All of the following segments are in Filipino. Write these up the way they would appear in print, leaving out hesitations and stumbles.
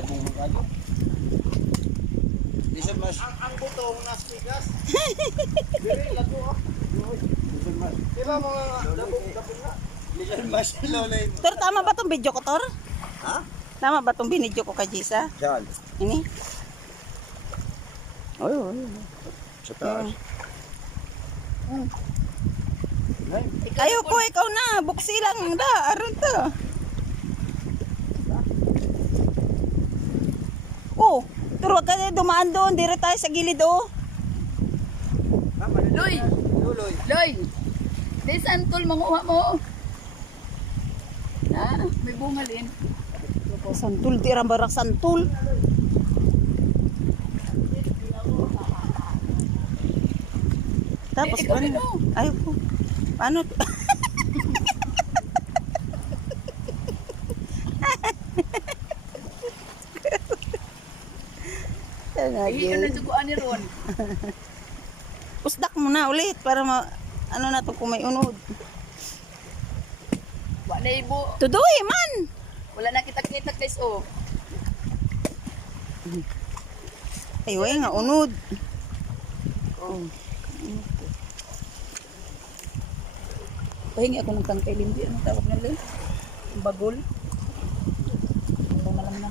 labong mo kayo. Listen mas. Ang butong nas pikas. Dili lago ah. Listen mas. Di ba mga labong na? Listen mas. Lolay. Tor, tama ba tong video ko, Tor? Ha? Tama ba tong binidyo ko kay Jisa? Saan? Ini? Oy, oy. Sa taas. Ay, Ayoko, ikaw na. Buksi lang da. Aron to. Oh, turo ka na dumaan doon. Dire tayo sa gilid, oh. Loy! Luloy. Loy! Di santol manguha mo. Ha? May bungalin. Santul, di barak santul. Tapos, ikaw ano? ito. Ayoko. Paano? Hindi ka na duguan ni Ron. Pusdak mo na ulit para ano na to kung may unod. Wala na ibo. Tudoy man. Wala na kita-kita guys oh. Ay, way nga unod. Oh. Pahingi ako ng tangkay lindi. Anong tawag na lang? Bagol. Ito na lang na.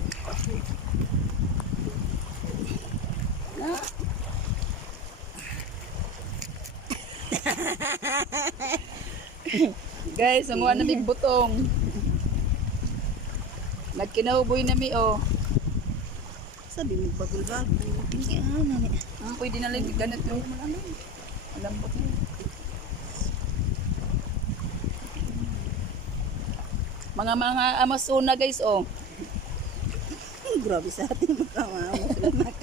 Guys, ang na big butong. Nagkinauboy na mi oh. Sabi mo bagol-bagol. Hindi ano ni. Pwede na lang ganit yung malambot na. Mga Amazona guys oh. Grabe sa atin magkamamos lang.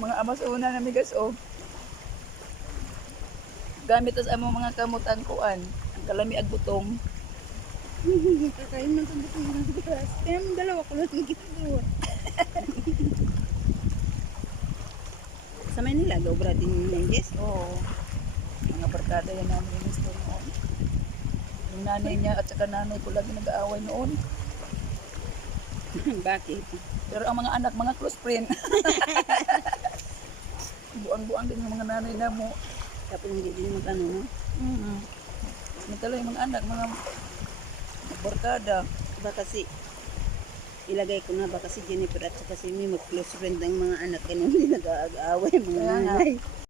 Mga Amazona na mi guys oh. Gamit as among mga kamutan kuan. Ang kalami ag butong. Kakain ng kabutong ng gas. Kaya mo dalawa ko lang ginagawa. Sa Manila, gawra din yung yes. Oo. Mga barkada yan namin yung gusto noon. Yung nanay niya at saka nanay ko lagi nag-aaway noon. Bakit? Pero ang mga anak, mga close friend. Buang-buang din yung mga nanay na mo. Tapos hindi din mag-ano, no? Matala yung mga anak, mga barkada. Ba kasi, ilagay ko na ba kasi Jennifer at saka si Mimi mag-close friend ng mga anak. Ganun din nag-aaway mga Kaya nga. nanay.